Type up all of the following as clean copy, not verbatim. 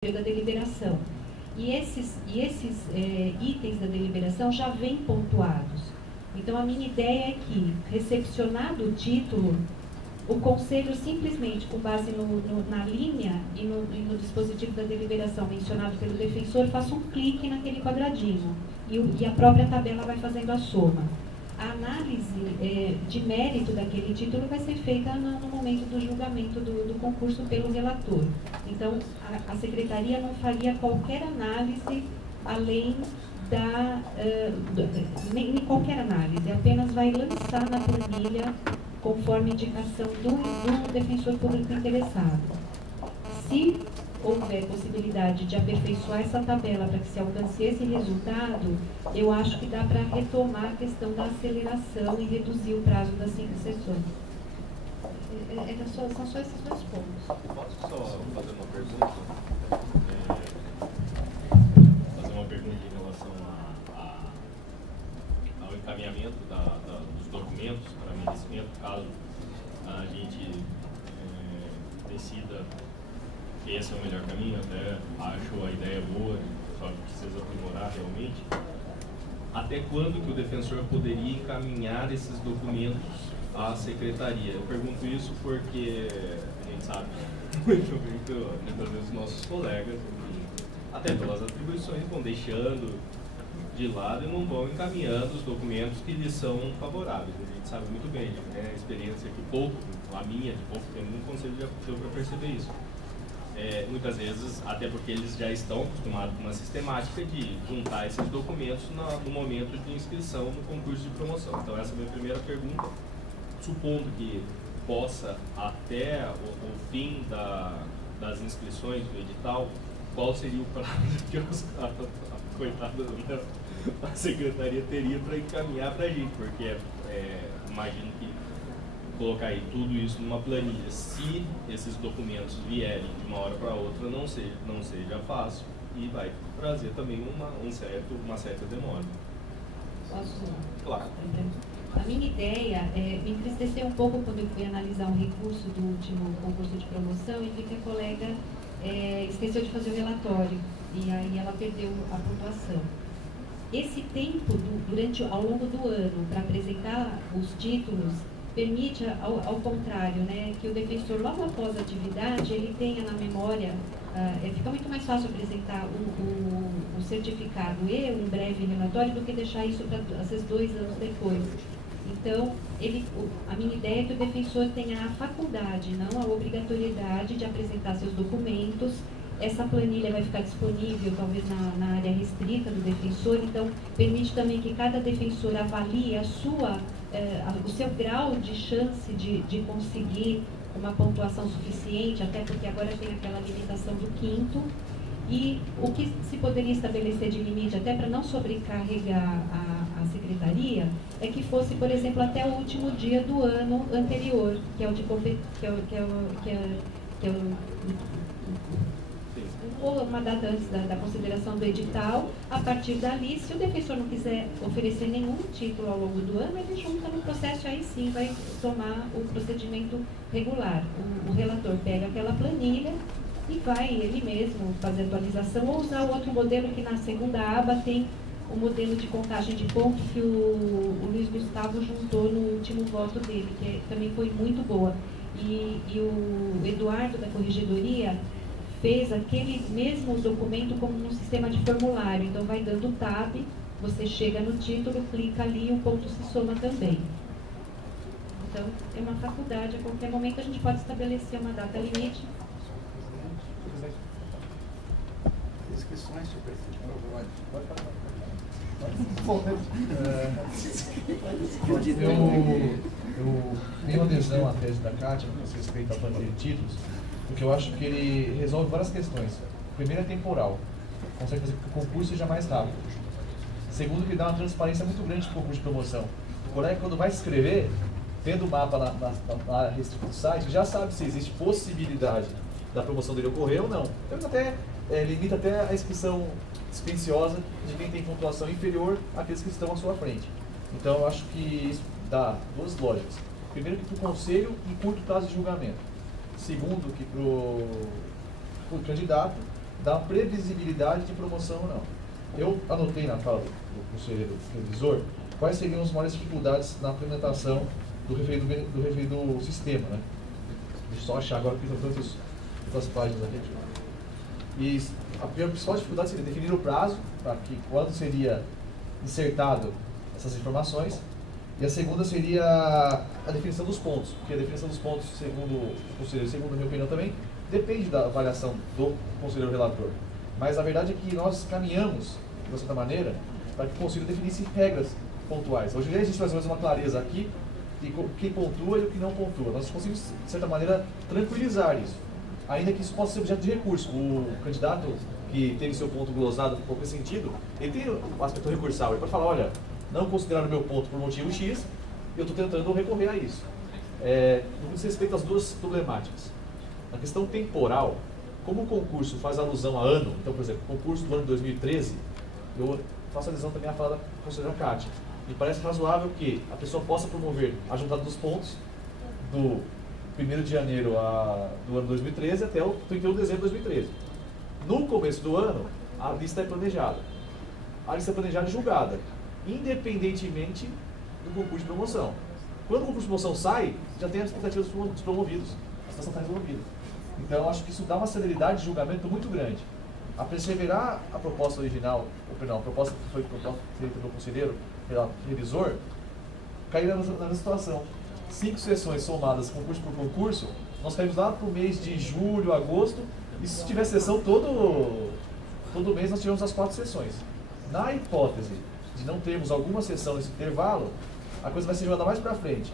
da deliberação. E esses itens da deliberação já vêm pontuados. Então, a minha ideia é que, recepcionado o título, o Conselho simplesmente, com base na linha e no dispositivo da deliberação mencionado pelo defensor, faça um clique naquele quadradinho e a própria tabela vai fazendo a soma. A análise de mérito daquele título vai ser feita no momento do julgamento do concurso pelo relator. Então, a Secretaria não faria qualquer análise além nem qualquer análise, apenas vai lançar na planilha conforme indicação do defensor público interessado. Se houver possibilidade de aperfeiçoar essa tabela para que se alcance esse resultado, eu acho que dá para retomar a questão da aceleração e reduzir o prazo das 5 sessões. São só esses 2 pontos. Posso só fazer uma pergunta? Fazer uma pergunta em relação ao encaminhamento dos documentos para merecimento, caso a gente decida que esse é o melhor caminho. Até acho a ideia boa, só precisa aprimorar realmente. Até quando que o defensor poderia encaminhar esses documentos à secretaria? Eu pergunto isso porque a gente sabe muito bem que muitas vezes nossos colegas, até pelas atribuições, vão deixando de lado e não vão encaminhando os documentos que lhes são favoráveis. A gente sabe muito bem, né? A experiência que a minha, de pouco tempo no Conselho já deu para perceber isso. Muitas vezes, até porque eles já estão acostumados com uma sistemática de juntar esses documentos no momento de inscrição no concurso de promoção. Então, essa é a minha primeira pergunta. Supondo que possa, até o fim das inscrições do edital, qual seria o prazo que a coitada da secretaria teria para encaminhar para a gente? Porque imagino que colocar aí tudo isso numa planilha, se esses documentos vierem de uma hora para outra, não seja fácil e vai trazer também uma certa demora. Posso? Claro. A minha ideia me entristeceu um pouco quando eu fui analisar um recurso do último concurso de promoção e vi que a colega esqueceu de fazer o relatório e aí ela perdeu a pontuação. Esse tempo, ao longo do ano, para apresentar os títulos, permite, ao contrário, né, que o defensor, logo após a atividade, ele tenha na memória, fica muito mais fácil apresentar o certificado e um breve relatório do que deixar isso para, às vezes, 2 anos depois. Então, a minha ideia é que o defensor tenha a faculdade, não a obrigatoriedade de apresentar seus documentos. Essa planilha vai ficar disponível, talvez, na área restrita do defensor, então permite também que cada defensor avalie o seu grau de chance de conseguir uma pontuação suficiente, até porque agora tem aquela limitação do 5º, e o que se poderia estabelecer de limite, até para não sobrecarregar a secretaria, é que fosse, por exemplo, até o último dia do ano anterior, ou uma data antes da consideração do edital. A partir dali, se o defensor não quiser oferecer nenhum título ao longo do ano, ele junta no processo e aí sim vai tomar o procedimento regular. O relator pega aquela planilha e vai ele mesmo fazer atualização ou usar o outro modelo que na segunda aba tem o modelo de contagem de pontos que o Luiz Gustavo juntou no último voto dele, que também foi muito boa. E o Eduardo da Corregedoria fez aquele mesmo documento como um sistema de formulário. Então, vai dando tab, você chega no título, clica ali e o ponto se soma também. Então, é uma faculdade. A qualquer momento, a gente pode estabelecer uma data limite. Inscrições, senhor presidente. Eu tenho adesão à tese da Kátia com respeito à planilha de títulos, porque eu acho que ele resolve várias questões. Primeiro é temporal, consegue fazer com que o concurso seja mais rápido. Segundo, que dá uma transparência muito grande para o concurso de promoção. O colega, quando vai se inscrever, tendo o mapa na área restrita do site, já sabe se existe possibilidade da promoção dele ocorrer ou não. Então, até limita até a inscrição dispendiosa de quem tem pontuação inferior àqueles que estão à sua frente. Então, eu acho que isso dá 2 lógicas. Primeiro, que para o conselho, em curto prazo de julgamento. Segundo, que para o candidato, da previsibilidade de promoção ou não. Eu anotei na fala do conselheiro revisor quais seriam as maiores dificuldades na implementação do referido sistema, né? Deixa eu só achar agora, porque são tantas páginas aqui. E a principal dificuldade seria definir o prazo, para que quando seria insertado essas informações, e a segunda seria a definição dos pontos, porque a definição dos pontos, segundo o conselheiro, segundo a minha opinião também, depende da avaliação do conselheiro relator. Mas a verdade é que nós caminhamos, de uma certa maneira, para que o conselho definisse regras pontuais. Hoje existe mais ou menos uma clareza aqui de o que pontua e o que não pontua. Nós conseguimos, de certa maneira, tranquilizar isso, ainda que isso possa ser objeto de recurso. O candidato que teve seu ponto glosado por qualquer sentido, ele tem o aspecto recursal, ele pode falar, olha, não consideraram o meu ponto por motivo X, eu estou tentando recorrer a isso. No que diz respeito às duas problemáticas. Na questão temporal, como o concurso faz alusão a ano, então, por exemplo, o concurso do ano de 2013, eu faço alusão também à fala da conselheira Kátia. Me parece razoável que a pessoa possa promover a juntada dos pontos do 1º de janeiro do ano 2013 até o 31 de dezembro de 2013. No começo do ano, a lista é planejada. A lista é planejada e julgada, independentemente do concurso de promoção. Quando o concurso de promoção sai, já tem as expectativas dos promovidos. A situação está resolvida. Então, eu acho que isso dá uma celeridade de julgamento muito grande. A perseverar a proposta original, ou perdão, a proposta que foi feita pelo conselheiro revisor, cairia na mesma situação. 5 sessões somadas concurso por concurso, nós caímos lá para o mês de julho, agosto, e se tiver sessão todo mês nós tivemos as 4 sessões. Na hipótese de não termos alguma sessão nesse intervalo, a coisa vai ser jogada mais para frente.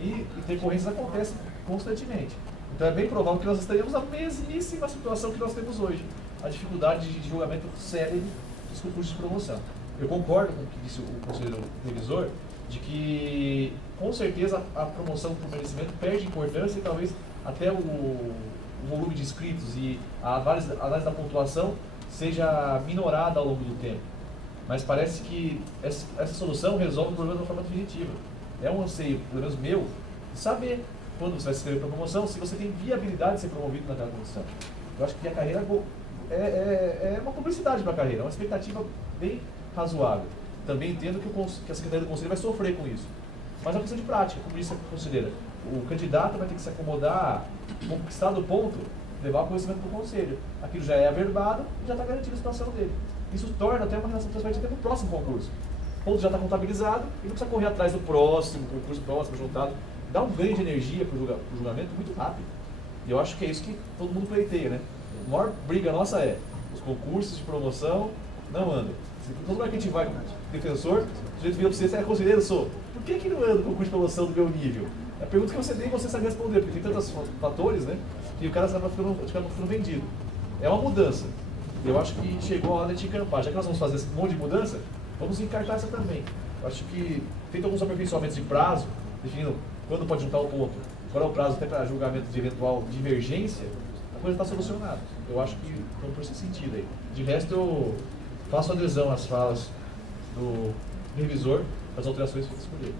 E intercorrências acontecem constantemente. Então é bem provável que nós estaríamos na mesmíssima situação que nós temos hoje. A dificuldade de julgamento célere dos concursos de promoção. Eu concordo com o que disse o conselheiro revisor, de que com certeza a promoção por merecimento perde importância e talvez até o volume de inscritos e a análise da pontuação seja minorada ao longo do tempo. Mas parece que essa solução resolve o problema de uma forma definitiva. É um anseio, pelo menos meu, de saber quando você vai se inscrever para a promoção, se você tem viabilidade de ser promovido naquela condição. Eu acho que a carreira é uma publicidade para a carreira, é uma expectativa bem razoável. Também entendo que a Secretaria do Conselho vai sofrer com isso. Mas é uma questão de prática, como disse a conselheira. O candidato vai ter que se acomodar, conquistar do ponto, levar o conhecimento para o Conselho. Aquilo já é averbado e já está garantido a situação dele. Isso torna até uma relação transparente até no próximo concurso. O ponto já está contabilizado e não precisa correr atrás do próximo concurso próximo, juntado. Dá um ganho de energia para o julgamento muito rápido. E eu acho que é isso que todo mundo pleiteia, né? A maior briga nossa é os concursos de promoção não andam. Todo lugar que a gente vai com defensor, o sujeito vira para você, você é conselheiro? Sou. Por que não anda o concurso de promoção do meu nível? É a pergunta que você tem e você sabe responder, porque tem tantos fatores, né? Que o cara acaba ficando vendido. É uma mudança. Eu acho que chegou a hora de encampar. Já que nós vamos fazer esse monte de mudança, vamos encartar essa também. Eu acho que, feito alguns aperfeiçoamentos de prazo, definindo quando pode juntar o ponto, qual é o prazo até para julgamento de eventual divergência, a coisa está solucionada. Eu acho que vamos por esse sentido aí. De resto, eu faço adesão às falas do revisor, das alterações feitas por ele.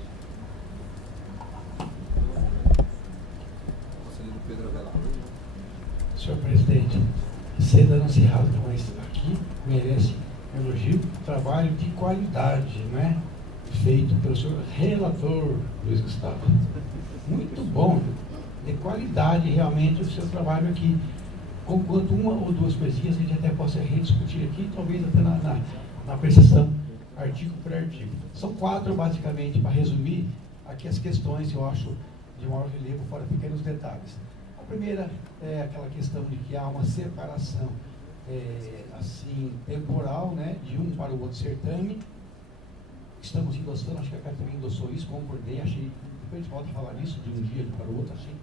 Senhor presidente, sendo anunciado com isso aqui, merece elogio, trabalho de qualidade, né? Feito pelo senhor relator Luiz Gustavo. Muito bom, de qualidade realmente o seu trabalho aqui. Conquanto uma ou duas coisinhas a gente até possa rediscutir aqui, talvez até na apreciação, artigo por artigo. São 4, basicamente, para resumir aqui as questões, eu acho, de maior relevo, fora pequenos detalhes. A primeira é aquela questão de que há uma separação assim, temporal, né, de um para o outro certame. Estamos endossando, acho que a Cátia também endossou isso, concordei, achei, depois a gente volta a falar nisso, de um dia para o outro, achei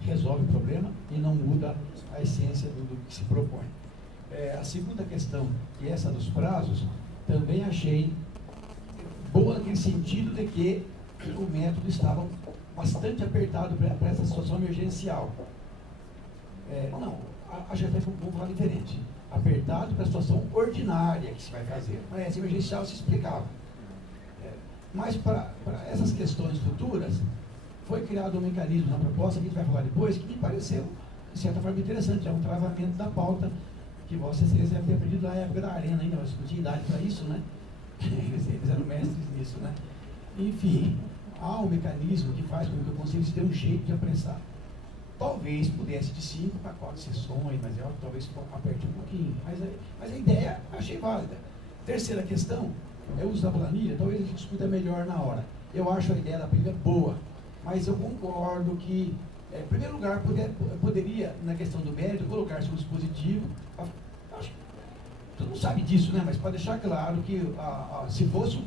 resolve o problema e não muda a essência do que se propõe. A segunda questão, que é essa dos prazos, também achei boa naquele sentido de que o método estava bastante apertado para essa situação emergencial. Acho que até foi um pouco diferente. Apertado para a situação ordinária que se vai fazer. Mas essa emergencial se explicava. Mas para essas questões futuras, foi criado um mecanismo na proposta, que a gente vai falar depois, que me pareceu, de certa forma, interessante. É um travamento da pauta que Vossa Excelência deve ter aprendido na época da Arena ainda, mas não tinha idade para isso, né? Eles eram mestres nisso, né? Enfim, há um mecanismo que faz com que o Conselho tenha um jeito de apressar. Talvez pudesse de 5 para 4 sessões, mas talvez aperte um pouquinho. Mas a ideia eu achei válida. Terceira questão é o uso da planilha. Talvez a gente discuta melhor na hora. Eu acho a ideia da planilha boa, mas eu concordo que, em primeiro lugar, poderia, na questão do mérito, colocar-se um dispositivo. Acho que todo mundo sabe disso, né? Mas para deixar claro que, se for o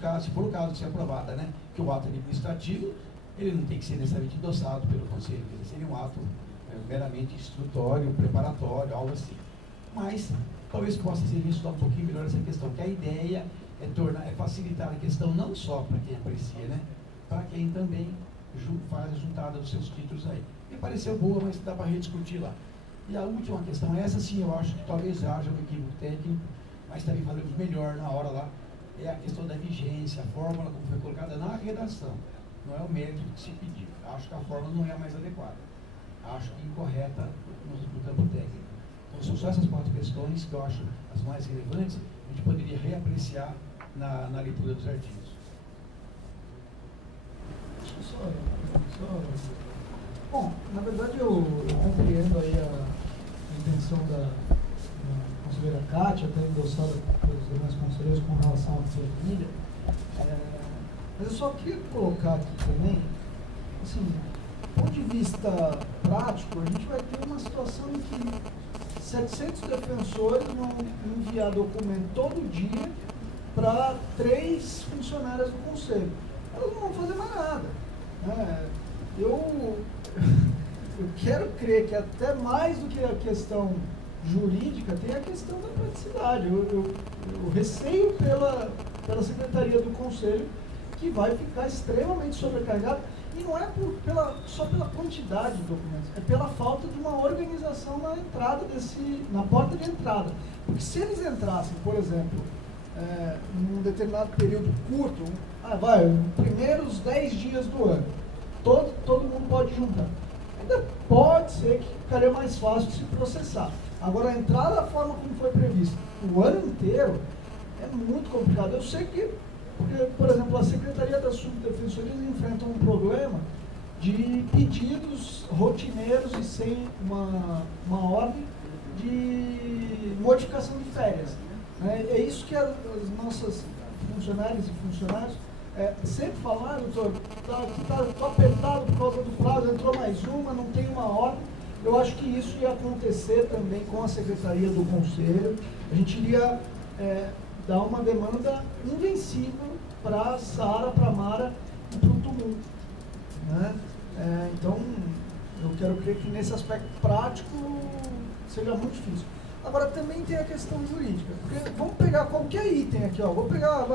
caso de ser aprovada, né, que o ato administrativo, ele não tem que ser necessariamente endossado pelo Conselho, ele seria um ato meramente instrutório, preparatório, algo assim. Mas talvez possa ser estudar um pouquinho melhor essa questão, que a ideia é facilitar a questão não só para quem aprecia, né, para quem também faz a juntada dos seus títulos aí. Me pareceu boa, mas dá para rediscutir lá. E a última questão, essa sim eu acho que talvez haja um equívoco técnico, mas também falamos melhor na hora lá, é a questão da vigência, a fórmula como foi colocada na redação. Não é o mérito que se pediu. Acho que a fórmula não é a mais adequada. Acho que incorreta no campo técnico. Então, são só essas 4 questões que eu acho as mais relevantes. A gente poderia reapreciar na leitura dos artigos. Bom, na verdade eu compreendo aí a intenção da conselheira Kátia, até endossada pelos demais conselheiros com relação à planilha. Mas eu só queria colocar aqui também, assim, do ponto de vista prático, a gente vai ter uma situação em que 700 defensores vão enviar documento todo dia para 3 funcionárias do Conselho. Elas não vão fazer mais nada. Né? Eu quero crer que até mais do que a questão jurídica, tem a questão da praticidade. Eu receio pela Secretaria do Conselho, que vai ficar extremamente sobrecarregado, e não é só pela quantidade de documentos, é pela falta de uma organização na porta de entrada. Porque se eles entrassem, por exemplo, num determinado período curto, primeiros 10 dias do ano, todo mundo pode juntar. Ainda pode ser que ficaria mais fácil de se processar. Agora, a entrada da forma como foi previsto o ano inteiro é muito complicado. Eu sei que, porque, por exemplo, a Secretaria das Subdefensorias enfrenta um problema de pedidos rotineiros e sem uma ordem de modificação de férias. É isso que as nossas funcionárias e funcionários sempre falaram, doutor, tô apertado por causa do prazo, entrou mais uma, não tem uma ordem. Eu acho que isso ia acontecer também com a Secretaria do Conselho. A gente iria dar uma demanda invencível para a Sara, para a Mara e para o tumulto. Né? Então, eu quero crer que nesse aspecto prático seja muito difícil. Agora, também tem a questão jurídica. Porque vamos pegar qualquer item aqui, ó. Vou pegar,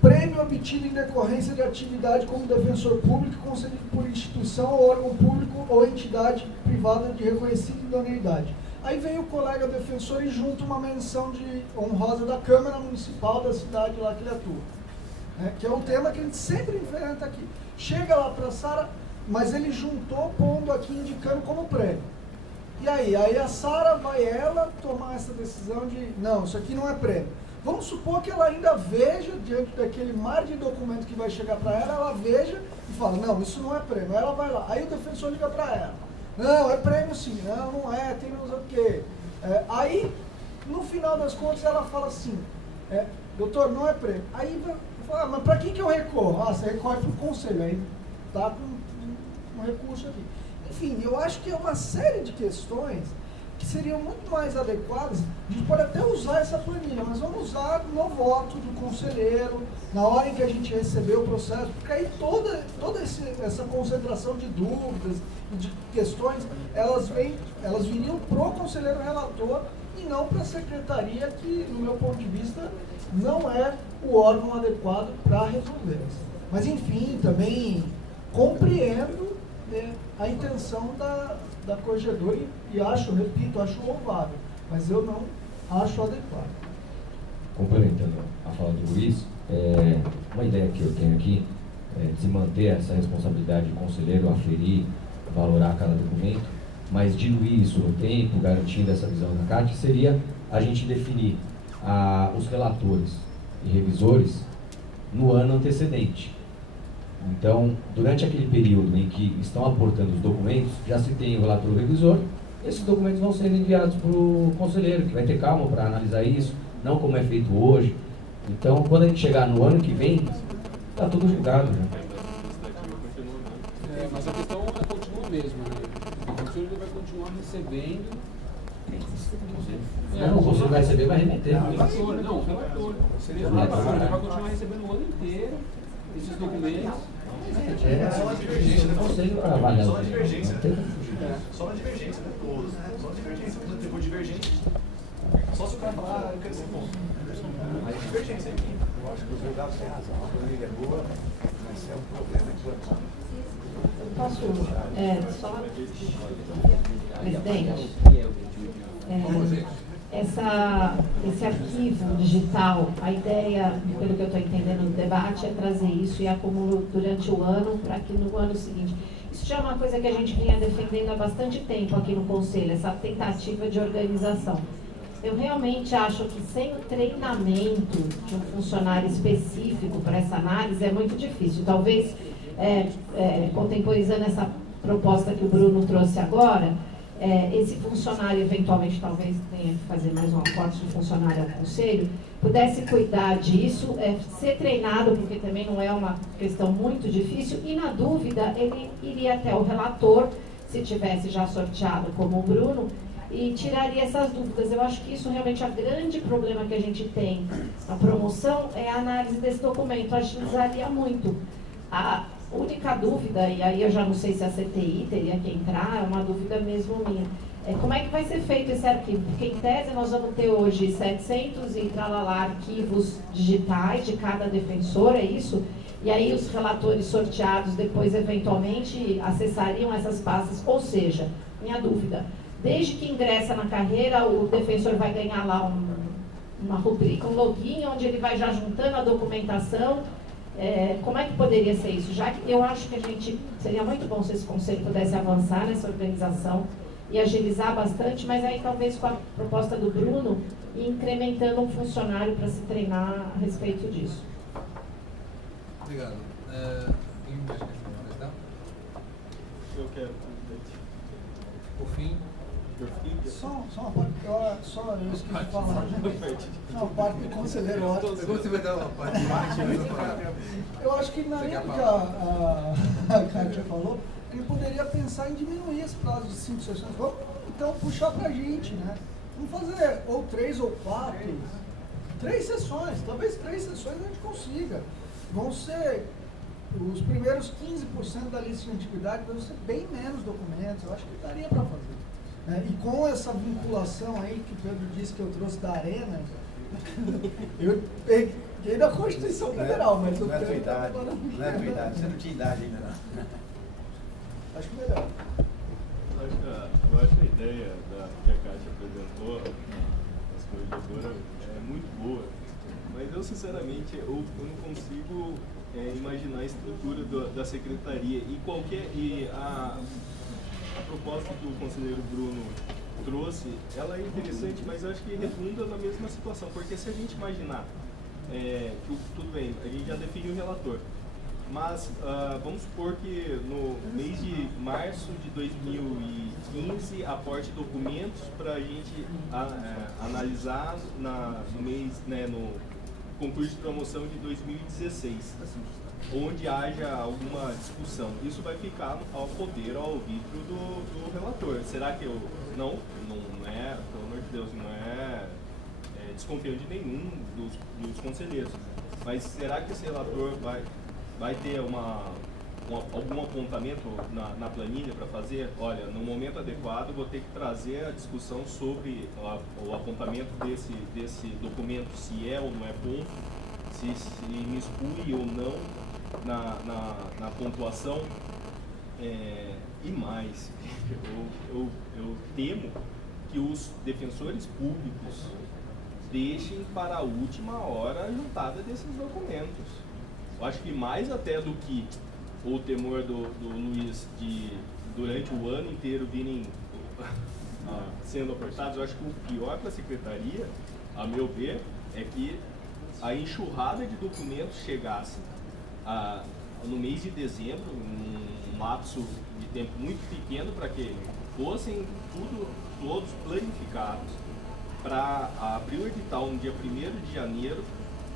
prêmio obtido em decorrência de atividade como defensor público concedido por instituição ou órgão público ou entidade privada de reconhecida idoneidade. Aí vem o colega defensor e junta uma menção de honrosa da Câmara Municipal da cidade lá que ele atua. Que é um tema que a gente sempre enfrenta aqui. Chega lá para a Sara, mas ele juntou pondo aqui, indicando como prêmio. E aí a Sara vai tomar essa decisão de, não, isso aqui não é prêmio. Vamos supor que ela ainda veja, diante daquele mar de documento que vai chegar para ela veja e fala, não, isso não é prêmio. Aí ela vai lá, aí o defensor liga para ela, não, é prêmio sim, não é, tem não sei o quê. Aí, no final das contas, ela fala assim, doutor, não é prêmio. Aí vai falar, mas para que eu recorro? Você recorre para o conselho, aí está com um recurso aqui. Enfim, eu acho que é uma série de questões que seriam muito mais adequadas. A gente pode até usar essa planilha, mas vamos usar no voto do conselheiro, na hora em que a gente recebeu o processo, porque aí toda essa concentração de dúvidas e de questões, elas viriam pro conselheiro relator e não para a secretaria, que, no meu ponto de vista, não é o órgão adequado para resolver. Mas, enfim, também compreendo a intenção da corregedora e acho louvável, mas eu não acho adequado. Complementando a fala do Luiz, uma ideia que eu tenho aqui é de se manter essa responsabilidade de conselheiro, aferir, valorar cada documento, mas diluir isso no tempo, garantindo essa visão da CAT, seria a gente definir os relatores e revisores no ano antecedente. Então, durante aquele período em que estão aportando os documentos, já se tem o relator ou revisor, esses documentos vão sendo enviados para o conselheiro, que vai ter calma para analisar isso, não como é feito hoje. Então, quando a gente chegar no ano que vem, está tudo julgado, né? Mas a questão continua a mesma, né? O conselheiro vai continuar recebendo. Não, você vai receber, vai remeter. O relator, não, o relator. Ele vai continuar recebendo o ano inteiro esses documentos. Só uma divergência, não consigo trabalhar. Só uma divergência. Só uma divergência, né? Só uma divergência, mas depois divergente. Só se o cara falar, eu quero esse ponto. Aí divergência aqui. Eu acho que o Zé tem razão, a planilha é boa, mas é um problema que Posso, só, presidente, esse arquivo digital, a ideia, pelo que eu estou entendendo no debate, é trazer isso e acumular durante o ano, para que no ano seguinte. Isso já é uma coisa que a gente vinha defendendo há bastante tempo aqui no Conselho, essa tentativa de organização. Eu realmente acho que sem o treinamento de um funcionário específico para essa análise é muito difícil. Talvez, contemporizando essa proposta que o Bruno trouxe agora, esse funcionário, eventualmente, talvez tenha que fazer mais um aporte de funcionário ao Conselho, pudesse cuidar disso, ser treinado, porque também não é uma questão muito difícil, e na dúvida ele iria até o relator, se tivesse já sorteado como o Bruno, e tiraria essas dúvidas. Eu acho que isso realmente é o grande problema que a gente tem na promoção, é a análise desse documento, agilizaria muito. A única dúvida, e aí eu já não sei se a CTI teria que entrar, é uma dúvida mesmo minha, como é que vai ser feito esse arquivo? Porque em tese nós vamos ter hoje 700 e tralalá arquivos digitais de cada defensor, é isso? E aí os relatores sorteados depois eventualmente acessariam essas pastas, ou seja, minha dúvida, desde que ingressa na carreira, o defensor vai ganhar lá uma rubrica, um login, onde ele vai já juntando a documentação. Como é que poderia ser isso? Já que eu acho que seria muito bom se esse conselho pudesse avançar nessa organização e agilizar bastante, mas aí talvez com a proposta do Bruno, incrementando um funcionário para se treinar a respeito disso. Obrigado. Tem mais questões, tá? Eu quero. Por fim. Só uma parte, eu esqueci de falar. Não, a parte do conselheiro, eu acho. Você vai dar uma parte Eu acho que na linha que a Kátia falou, ele poderia pensar em diminuir esse prazo de 5 sessões. Vamos então puxar pra gente, né? Vamos fazer ou 3 ou 4, 3 sessões, talvez 3 sessões a gente consiga. Vão ser os primeiros 15% da lista de antiguidade, vão ser bem menos documentos, eu acho que daria para fazer. E com essa vinculação aí que o Pedro disse que eu trouxe da Arena, eu peguei da Constituição Federal, mas eu não é tua idade, não é tua idade, você não tinha idade ainda não. Acho que melhor. Eu acho a ideia que a Kátia apresentou, a corregedora, é muito boa, mas eu sinceramente eu não consigo imaginar a estrutura da secretaria e a proposta que o conselheiro Bruno trouxe, ela é interessante, mas eu acho que redunda na mesma situação, porque se a gente imaginar tudo bem, a gente já definiu o relator, mas vamos supor que no mês de março de 2015 aporte documentos para a gente analisar no mês, no concurso de promoção de 2016, onde haja alguma discussão. Isso vai ficar ao poder, ao arbítrio do relator. Será que não é, pelo amor de Deus, não é desconfiando de nenhum dos conselheiros, mas será que esse relator vai ter algum apontamento na planilha para fazer? Olha, no momento adequado vou ter que trazer a discussão sobre o apontamento desse documento, se é ou não é ponto, se me exclui ou não na pontuação, e mais, eu temo que os defensores públicos deixem para a última hora a juntada desses documentos. Eu acho que mais até do que o temor do Luiz de durante o ano inteiro virem sendo apertados, eu acho que o pior para a secretaria, a meu ver, é que a enxurrada de documentos chegasse no mês de dezembro, um lapso de tempo muito pequeno para que fossem todos planificados para abrir o edital no dia 1º de janeiro,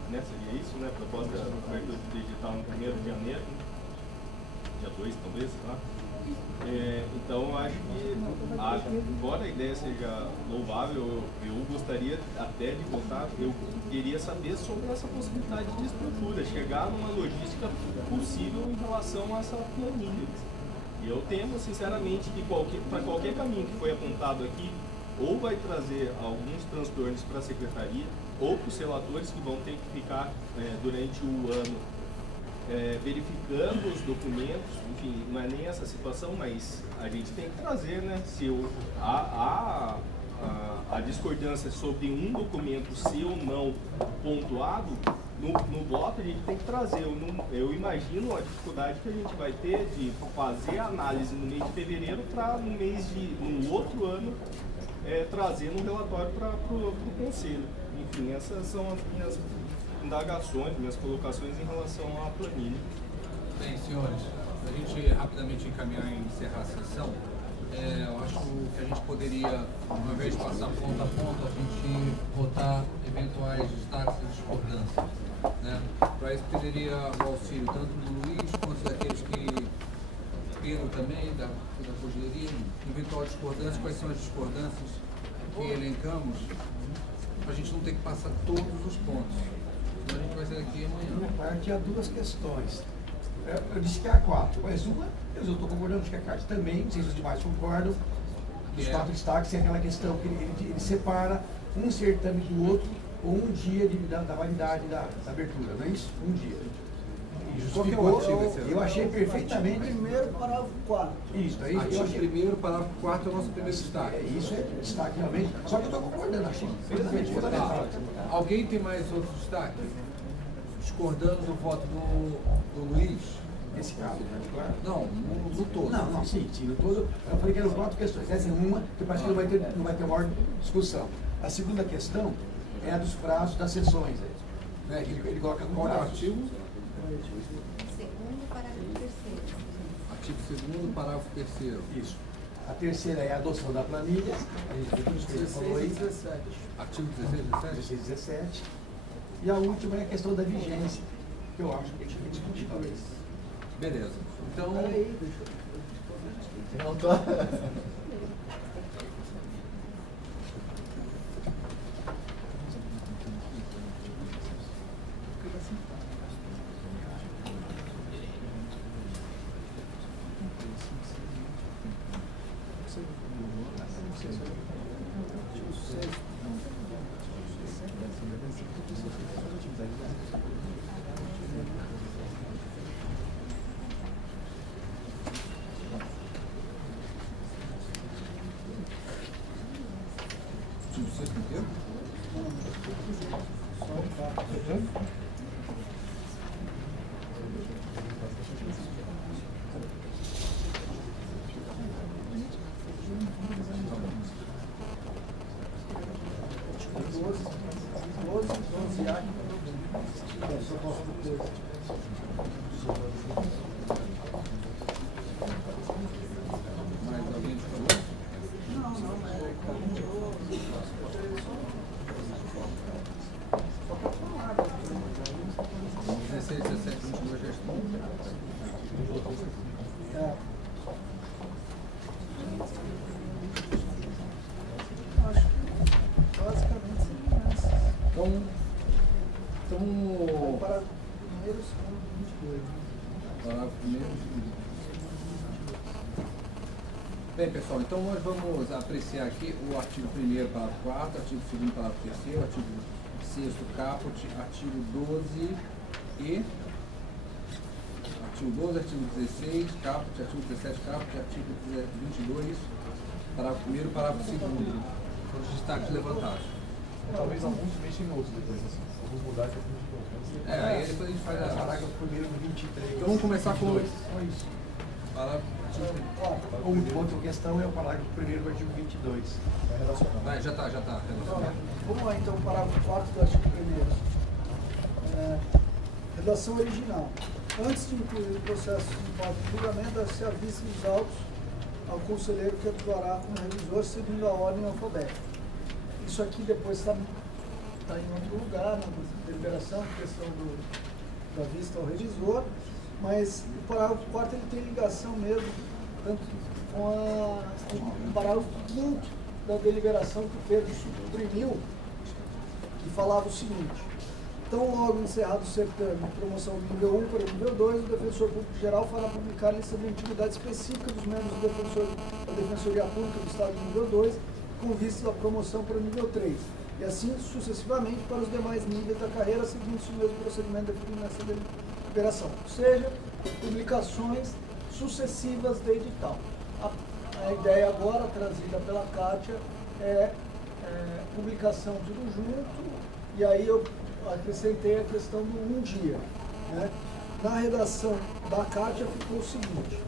né? Seria isso, né? Proposta de abertura do edital no 1º de janeiro, dia 2 talvez, sei lá. Então eu acho que, embora a ideia seja louvável, eu gostaria até de voltar, eu queria saber sobre essa possibilidade de estrutura, chegar numa logística possível em relação a essa planilha. E eu temo, sinceramente, que para qualquer caminho que foi apontado aqui, ou vai trazer alguns transtornos para a secretaria, ou para os relatores que vão ter que ficar durante o ano verificando os documentos, enfim, não é nem essa situação, mas a gente tem que trazer, né, se a discordância sobre um documento ser ou não pontuado, no voto a gente tem que trazer. Eu imagino a dificuldade que a gente vai ter de fazer a análise no mês de fevereiro para no outro ano trazer no relatório para o Conselho. Enfim, essas são as minhas indagações, minhas colocações em relação à planilha. Bem, senhores, a gente rapidamente encaminhar e encerrar a sessão, eu acho que a gente poderia, ao invés de passar ponto a ponto, a gente votar eventuais destaques e discordâncias. Né? Para isso, teria o auxílio tanto do Luiz quanto daqueles que Pedro também, da Corregedoria, eventual discordância. Quais são as discordâncias que elencamos, para a gente não ter que passar todos os pontos. Senão a gente vai sair daqui amanhã. Na minha parte, há duas questões. Eu disse que há 4, mas uma, eu estou concordando que a carta também, não sei se os demais concordam, dos 4 destaques, é aquela questão que ele separa um certame do outro, ou um dia da validade da abertura, não é isso? Um dia. Só que eu achei perfeitamente. Primeiro, parágrafo 4. Isso, é isso. Artigo primeiro, parágrafo 4 é o nosso primeiro destaque. Isso é destaque realmente. Só que eu estou concordando, achei perfeitamente fundamental. Alguém tem mais outro destaque? Discordando do voto do Luiz? Nesse caso, particular? Não, no todo. Não, sim, no todo. Eu falei que eram 4 questões. Essa é uma, que parece que não vai ter maior discussão. A segunda questão é a dos prazos das sessões. Né? Ele coloca qual é o artigo? Segundo, parágrafo 3º. Artigo 2º, parágrafo 3º. Isso. A terceira é a adoção da planilha. A gente tudo isso que ele falou aí. 17. Artigo 16, 17? 16, 17. E a última é a questão da vigência, que eu acho que a gente tem que discutir talvez. Beleza. Então. Peraí, deixa eu. Não tô. Mais alguém discordou? Não, é. 16, 17, 22 já estão. Acho que basicamente seria essa. Então. Para primeiro, segundo, 22. Parágrafo primeiro. Bem, pessoal, então nós vamos apreciar aqui o artigo 1º, parágrafo 4, artigo 2º, parágrafo 3º, artigo 6º, caput, artigo 12 e artigo 12, artigo 16, caput, artigo 17, caput, artigo 22, parágrafo 1º, parágrafo 2º. Os destaques levantados. Talvez alguns mexem em outros depois, assim. Alguns mudarem para os Aí depois a gente faz a... Parágrafo 1º, 23. Então vamos começar com... Só isso. Parágrafo Outra questão é o parágrafo 1º do artigo 22. É relacionado. Vai, já está. Vamos lá então, parágrafo 4º do artigo 1º. Redação original. Antes de incluir o processo de empate de julgamento, deve-se à vista dos autos ao conselheiro que atuará como revisor seguindo a ordem alfabética. Isso aqui depois está em outro lugar, na deliberação, questão da vista ao revisor, mas o parágrafo 4º ele tem ligação mesmo tanto com o parágrafo 5º da deliberação que o Pedro suprimiu, que falava o seguinte: então, logo encerrado o certame de promoção do nível 1 para o nível 2, o defensor público geral fará publicar a lista de atividade específica dos membros da Defensoria Pública do Estado do nível 2, com vista à promoção para o nível 3, e assim sucessivamente para os demais níveis da carreira, seguindo-se o mesmo procedimento definido nessa deliberação. Ou seja, publicações sucessivas de edital. A ideia agora, trazida pela Kátia, é publicação tudo junto, e aí eu acrescentei a questão do 1 dia. Né? Na redação da Kátia ficou o seguinte: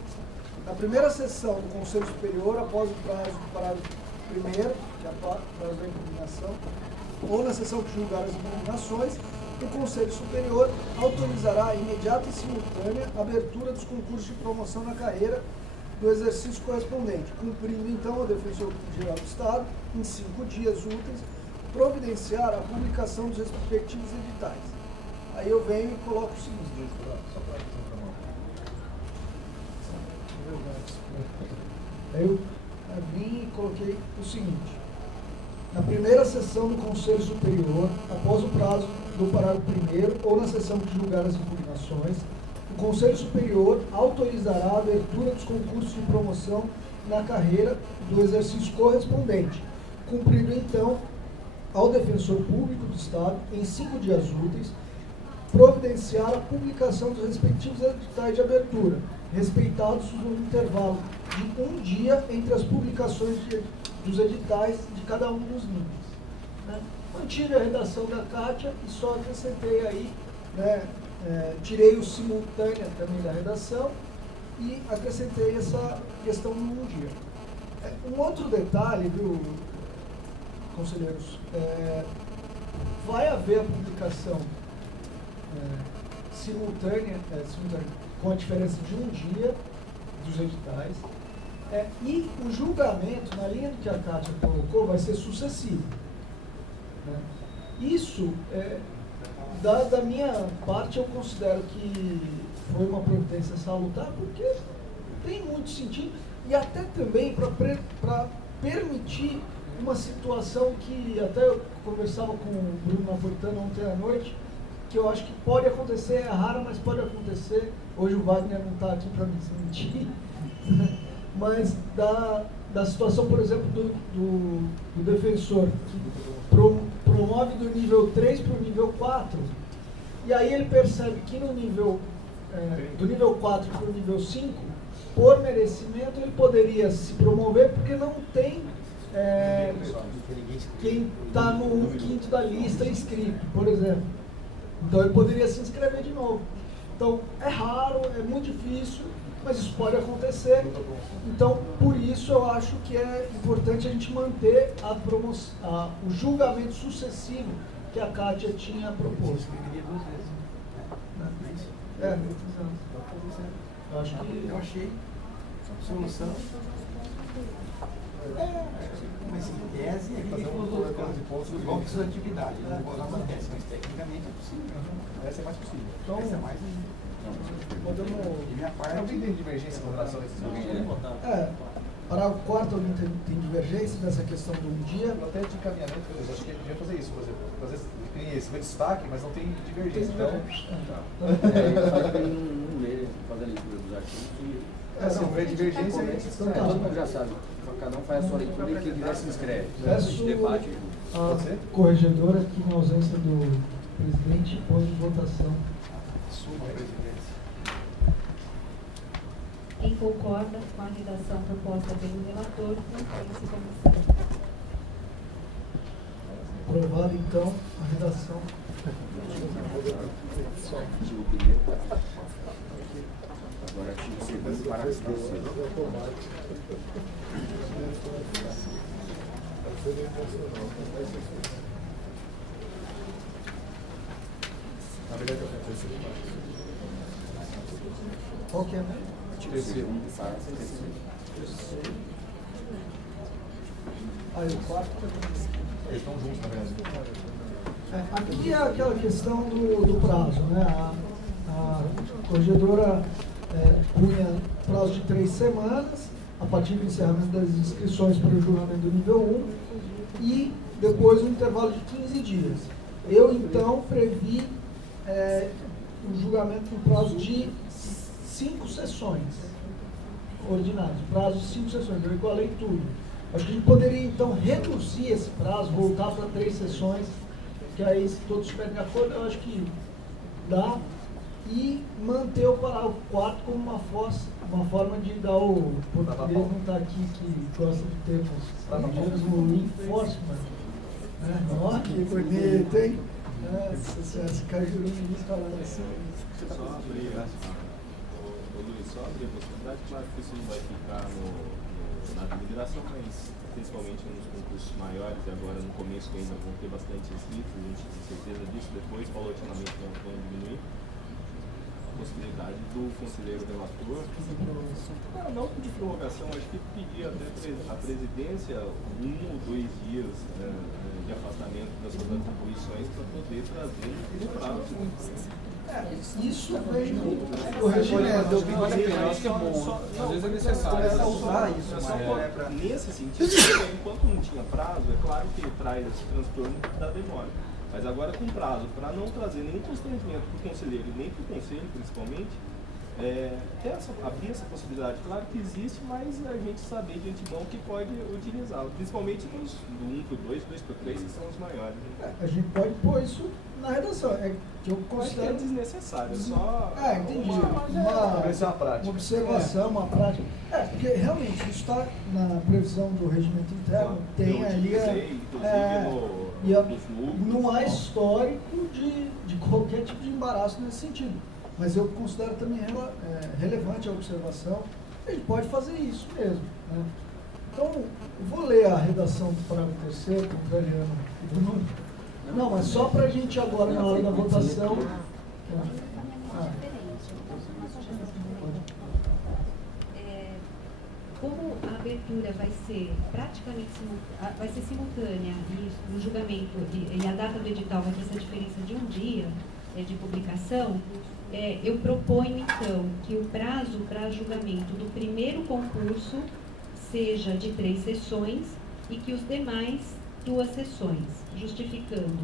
na primeira sessão do Conselho Superior, após o prazo do parágrafo 1º, que é o prazo da impugnação, ou na sessão que julgar as impugnações, o Conselho Superior autorizará a imediata e simultânea abertura dos concursos de promoção na carreira do exercício correspondente, cumprindo então o Defensor-Geral do Estado, em 5 dias úteis, providenciar a publicação dos respectivos editais. Aí eu venho e coloco o seguinte. Aí eu vim e coloquei o seguinte: na primeira sessão do Conselho Superior, após o prazo do parágrafo 1º ou na sessão que julgar as impugnações, o Conselho Superior autorizará a abertura dos concursos de promoção na carreira do exercício correspondente, cumprindo então ao Defensor Público do Estado, em 5 dias úteis, providenciar a publicação dos respectivos editais de abertura, respeitados o intervalo de 1 dia entre as publicações dos editais de cada um dos níveis. Né? Mantive a redação da Kátia e só acrescentei aí, né, tirei o simultânea também da redação e acrescentei essa questão do 1 dia. Um outro detalhe, viu, conselheiros, vai haver a publicação simultânea, com a diferença de 1 dia dos editais, e o julgamento, na linha do que a Kátia colocou, vai ser sucessivo. Né? Isso, da minha parte, eu considero que foi uma providência salutar, porque tem muito sentido, e até também para permitir uma situação que até eu conversava com o Bruno Napolitano ontem à noite, que eu acho que pode acontecer, é raro, mas pode acontecer. Hoje o Wagner não está aqui para me desmentir, mas da situação, por exemplo, do defensor que promove do nível 3 para o nível 4, e aí ele percebe que no nível, do nível 4 para o nível 5, por merecimento, ele poderia se promover, porque não tem quem está no 1/5 da lista inscrito, por exemplo. Então ele poderia se inscrever de novo. Então é raro, é muito difícil, mas isso pode acontecer. Então, por isso eu acho que é importante a gente manter o julgamento sucessivo que a Kátia tinha proposto. Eu achei solução. Mas em tese, ele tem igual que sua atividade, não vou dar uma tese, mas tecnicamente é possível. Essa é mais possível. Então, essa é mais de minha parte. Alguém tem divergência com relação a esses dois? Parágrafo 4º, alguém tem divergência dessa questão do 1 dia? Até de encaminhamento, eu acho que a gente devia fazer isso, por exemplo. Às vezes tem esse destaque, mas não tem divergência. Então, no meio, fazer a leitura dos artigos. Se houver divergência, todo mundo já sabe. Cada um faz a sua leitura e quem quiser se inscreve. Peço debate. a corregedora que, em ausência do presidente, põe em votação. Quem concorda com a redação proposta pelo relator, mantém-se como está. Aprovada, então, a redação Agora tinha que ser das parágrafos terceiro. Na verdade, eu vou terceiro. Qual que é, né? Terceiro. Aí o quarto. Eles estão juntos, na verdade. Aqui é aquela questão do prazo, né? A corregedora punha prazo de 3 semanas, a partir do encerramento das inscrições para o julgamento do nível 1, e depois um intervalo de 15 dias. Eu, então, previ um julgamento no prazo de 5 sessões ordinárias, prazo de 5 sessões, eu igualei tudo. Acho que a gente poderia, então, reduzir esse prazo, voltar para 3 sessões, que aí, se todos estiverem de acordo, eu acho que dá, e manter o parágrafo 4 como uma forma de dar o português, não está aqui, que gosta de termos estrangeiros no enforcement. Ó, que bonito, hein? Se caiu no início falando assim. Só abrir, Luiz, só abrir a possibilidade, claro que isso não vai ficar na deliberação, mas principalmente nos concursos maiores, e agora no começo que ainda vão ter bastante inscritos, a gente tem certeza disso, depois paulatinamente vão diminuir. A possibilidade do conselheiro relator, não de prorrogação, acho que pedir até a presidência 1 ou 2 dias de afastamento das suas atribuições para poder trazer no prazo. Isso vem do regimento. Eu acho que é bom. Às vezes é necessário. Começa a usar isso, nesse sentido, enquanto não tinha prazo, é claro que traz esse transtorno da demora. Mas agora com prazo, para não trazer nenhum constrangimento para o conselheiro e nem para o conselho, principalmente, abrir essa possibilidade. Claro que existe, mas a gente saber de antemão que pode utilizá-lo, principalmente do 1 para o 2, 2 para o 3, que são os maiores. A gente pode pôr isso na redação. É que eu considero. É desnecessário, só. Entendi. Uma observação, uma prática. Porque realmente isso está na previsão do regimento interno, tem ali não há histórico de qualquer tipo de embaraço nesse sentido. Mas eu considero também relevante a observação. A gente pode fazer isso mesmo. Né? Então, eu vou ler a redação do parágrafo 3º, com o Veriano e do Nuno. Não, mas só para a gente agora, na hora da votação. Como a abertura vai ser praticamente simultânea no julgamento e a data do edital vai ter essa diferença de um dia de publicação, eu proponho então que o prazo para julgamento do primeiro concurso seja de 3 sessões e que os demais 2 sessões, justificando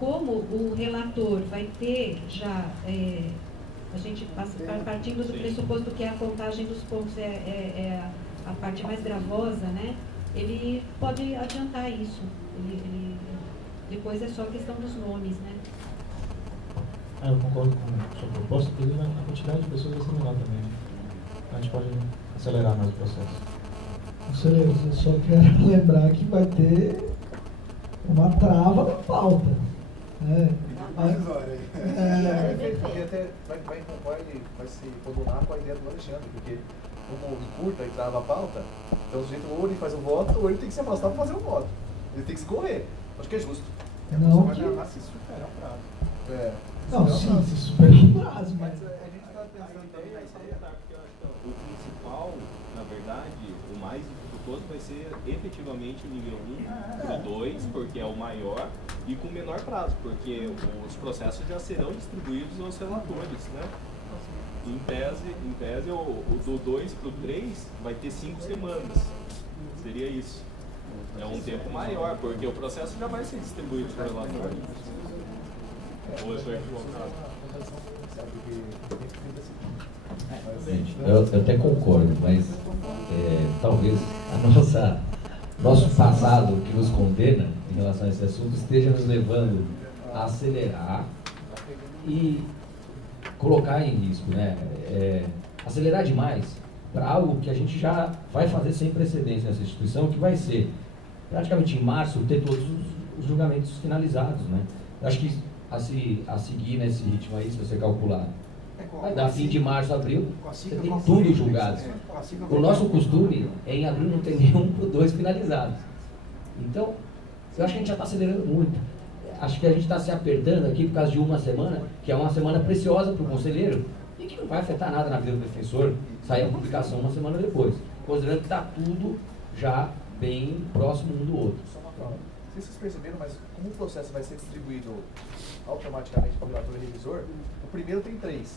como o relator vai ter já, a gente partindo do pressuposto que a contagem dos pontos é a parte mais gravosa, né? Ele pode adiantar isso. Depois é só questão dos nomes, né? Eu concordo com a sua proposta, inclusive a quantidade de pessoas vai ser menor também. Né? A gente pode acelerar mais o processo. Conselheiros, eu só quero lembrar que vai ter uma trava na pauta. E até vai se coordenar com a ideia do Alexandre, porque como encurta e trava a pauta, então o sujeito ou ele faz o voto ou ele tem que se afastar para fazer o voto. Ele tem que escorrer. Acho que é justo. Não vai que... gravar se superar o prazo. Não, sim, se superar o prazo, mas... A gente está pensando também nessa lutar, porque eu acho que o principal, na verdade, o mais dificultoso vai ser efetivamente o nível 1 o 2, porque é o maior, e com menor prazo, porque os processos já serão distribuídos aos relatores, né? Em tese o do 2 para o 3 vai ter 5 semanas, seria isso. É um tempo maior, porque o processo já vai ser distribuído para o relator. Ou eu estou equivocado? Eu até concordo, mas talvez nosso passado que nos condena em relação a esse assunto esteja nos levando a acelerar e colocar em risco, né? Acelerar demais para algo que a gente já vai fazer sem precedência nessa instituição, que vai ser praticamente em março ter todos os julgamentos finalizados, né? Eu acho que a seguir nesse ritmo aí, se você calcular, vai dar fim de março, abril, você tem tudo julgado. O nosso costume é em abril não ter nenhum por 2 finalizados. Então, eu acho que a gente já está acelerando muito. Acho que a gente está se apertando aqui por causa de uma semana, que é uma semana preciosa para o conselheiro, e que não vai afetar nada na vida do defensor, sair a publicação uma semana depois, considerando que está tudo já bem próximo um do outro. Se vocês perceberam, mas como o processo vai ser distribuído automaticamente para o relator e revisor, o primeiro tem 3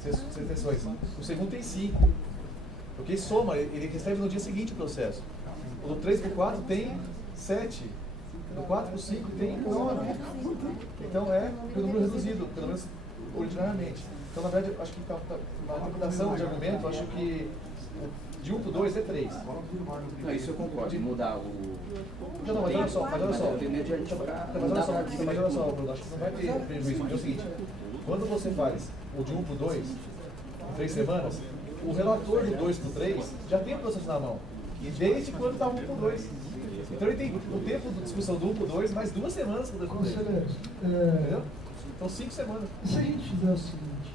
sessões, o segundo tem 5, porque soma, ele recebe no dia seguinte o processo. O do 3 para o 4 tem 7, do 4 para o 5 tem 9. Então é pelo número reduzido, pelo menos originariamente. Então, na verdade, acho que na interpretação de argumento, acho que de 1 para o 2 é 3. Não, isso eu concordo, mudar o... Não, mas olha só, mas olha só, Bruno, acho que não vai ter prejuízo. É o seguinte, quando você faz o de 1 para o 2, em 3 semanas, o relator do 2 para o 3 já tem o processo na mão. E desde quando está 1 para o 2. Então ele tem o tempo de discussão do 1 para o 2, mais 2 semanas para o 2 para o 3. Entendeu? Então 5 semanas. E se a gente fizer o seguinte,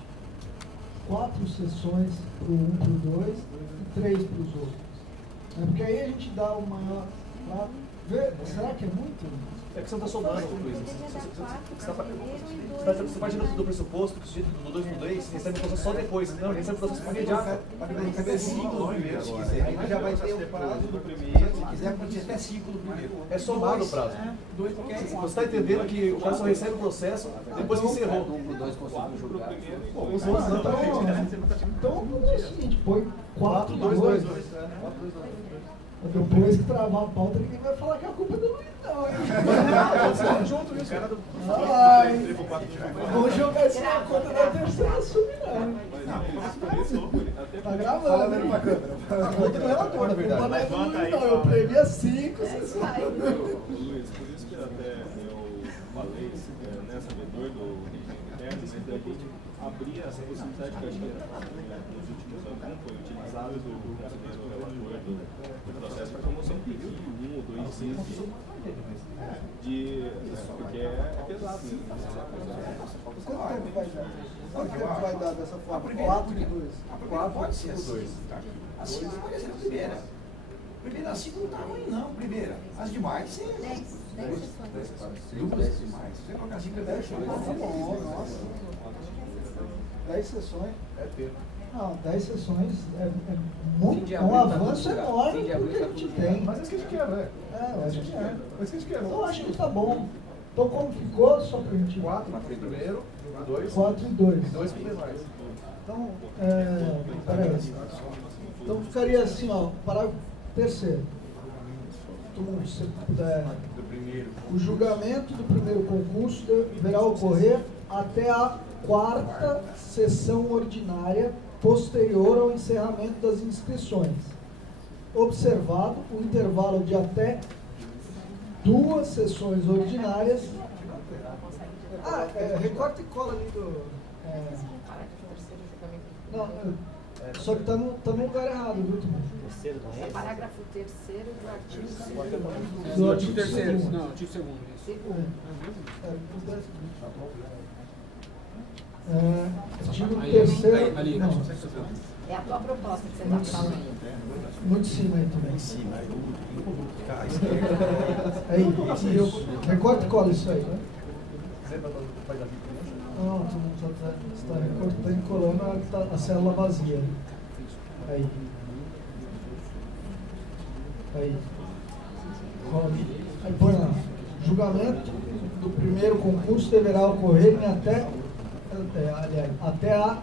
4 sessões para o 1 para o 2 e 3 para os outros. Porque aí a gente dá o maior... Será que é muito? É que você não está somando, Luiz. Você parte do pressuposto que o sujeito do 2 para o 3 recebe o processo só depois. Não, ele recebe o processo imediato. Até 5 do primeiro, se quiser. Aí já vai ter o prazo do primeiro. Se quiser, pode ser até 5 do primeiro. É somado o prazo. Você está entendendo que o cara só recebe o processo depois que encerrou. Os outros não estão. Então, vamos fazer o seguinte, põe 4, 2, 2. Depois que travar a pauta, ninguém vai falar que a culpa é do Luiz, não, hein? Junto isso. Ai, vou jogar isso na conta da terceira sub, não. Tá gravando. Fala mesmo pra câmera. A conta do relator, na verdade. Não é do Luiz, não. Eu previa 5, você sabe. Luiz, por isso que até eu falei, né, sabedor do interno, mas da gente abrir essa possibilidade que a gente nos últimos anos não foi utilizado do conselheiro relator do processo para promoção de 1 ou 2 meses porque é pesado mesmo. Quanto tempo vai dar? Quanto tempo vai dar dessa forma? 4 de 2. A primeira pode ser assim. A segunda pode ser a primeira. Primeira, a segunda não tá ruim, não. Primeira. As demais, 10 sessões. 10 demais. Você colocar 5 é 10 sessões. Tá bom, nossa. 10 sessões. É tempo. Não, 10 sessões é muito, é um avanço enorme do que a gente tem. Mas é isso que a gente quer, né? É, acho que é. É isso que a gente quer. Então acho que tá bom. Então como ficou, só pra gente... 4 primeiro, 2. 4 e 2. 2 para demais. Então, peraí. Então ficaria assim, ó, parágrafo terceiro. Então, se puder... O julgamento do primeiro concurso deverá ocorrer até a 4ª sessão ordinária posterior ao encerramento das inscrições, observado o intervalo de até 2 sessões ordinárias. Recorta e cola ali do... Não, só que está no lugar errado, viu, Tomás? É parágrafo 3º do artigo 2º. Do artigo 3º, não, artigo 2º. Artigo 3º. Não. É a tua proposta que você está falando. Muito em cima aí também. Aí, recorta e cola isso aí, né? Não, tu não está recortando e colando a célula vazia. Aí. Aí. Cola. Aí põe lá. Julgamento do primeiro concurso deverá ocorrer em até a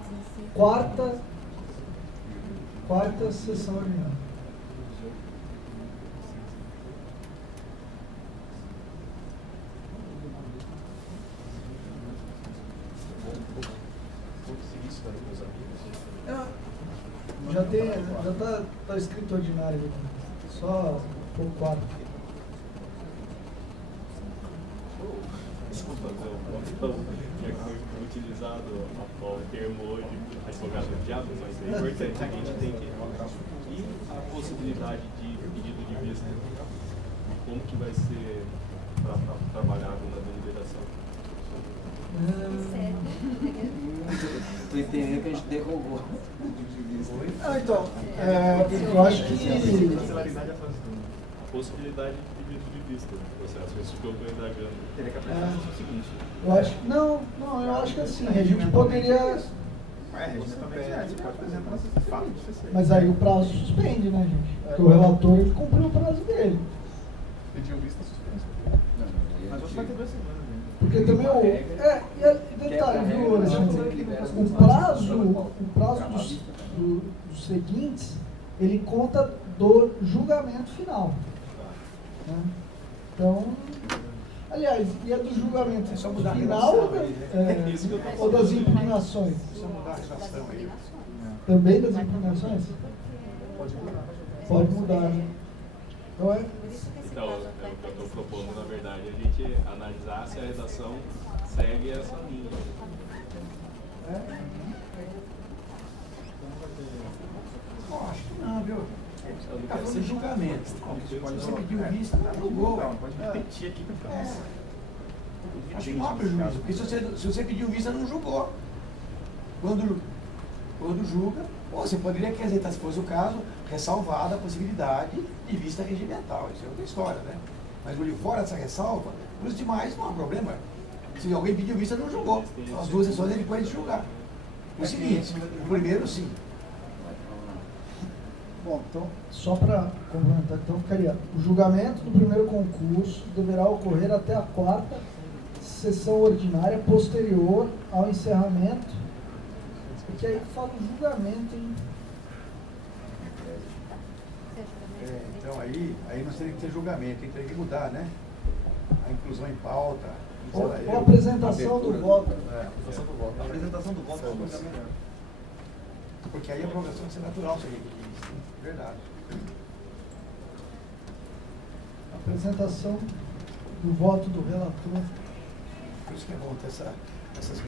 4ª sessão ordinária. Já tá escrito ordinário aqui. Só por 4. Desculpa, eu tinha utilizado o termo hoje, advogado do diabo, mas é importante, a gente tem que... E a possibilidade de pedido de vista, como que vai ser trabalhado na deliberação? Estou entendendo que a gente derrubou. Não, então, eu acho que... A possibilidade de pedido de vista no processo, isso que eu estou indagando. Teria que apresentar o seguinte. Eu acho, eu acho que assim, a gente poderia... Você pode apresentar fato do CC. Mas aí o prazo suspende, né, gente? Porque o relator ele cumpriu o prazo dele. Pediu vista suspensa. Mas você vai ter 2 semanas. Porque também e detalhe, viu, Alexandre? O prazo dos seguintes, ele conta do julgamento final. Né? Então, aliás, e é do julgamento final ou das impugnações? Só mudar a redação aí. Também das impugnações? Pode mudar, né? Então, Então, o que eu estou propondo, na verdade, é a gente analisar se a redação segue essa linha. Acho que não, viu? Está falando de julgamento. Você pediu vista, julgou. Pode repetir aqui para ficar. Acho que não há prejuízo, porque se você pediu vista, não julgou. Quando julga, você poderia, quer dizer, se fosse o caso, ressalvada a possibilidade de vista regimental. Isso é outra história, né? Mas fora dessa ressalva, os demais não há problema. Se alguém pediu vista, não julgou. As 2 sessões ele pode julgar. O seguinte, o primeiro sim. Bom, então, só para complementar, então ficaria: o julgamento do primeiro concurso deverá ocorrer até a 4ª sessão ordinária posterior ao encerramento. Porque aí fala o julgamento, hein? Então aí nós teríamos que ter julgamento, teria que mudar, né? A inclusão em pauta. Ou a apresentação do voto. Apresentação do voto. A apresentação do voto é o julgamento. Porque aí a aprovação vai ser natural, seria verdade. A apresentação do voto do relator. Por isso que é bom ter essas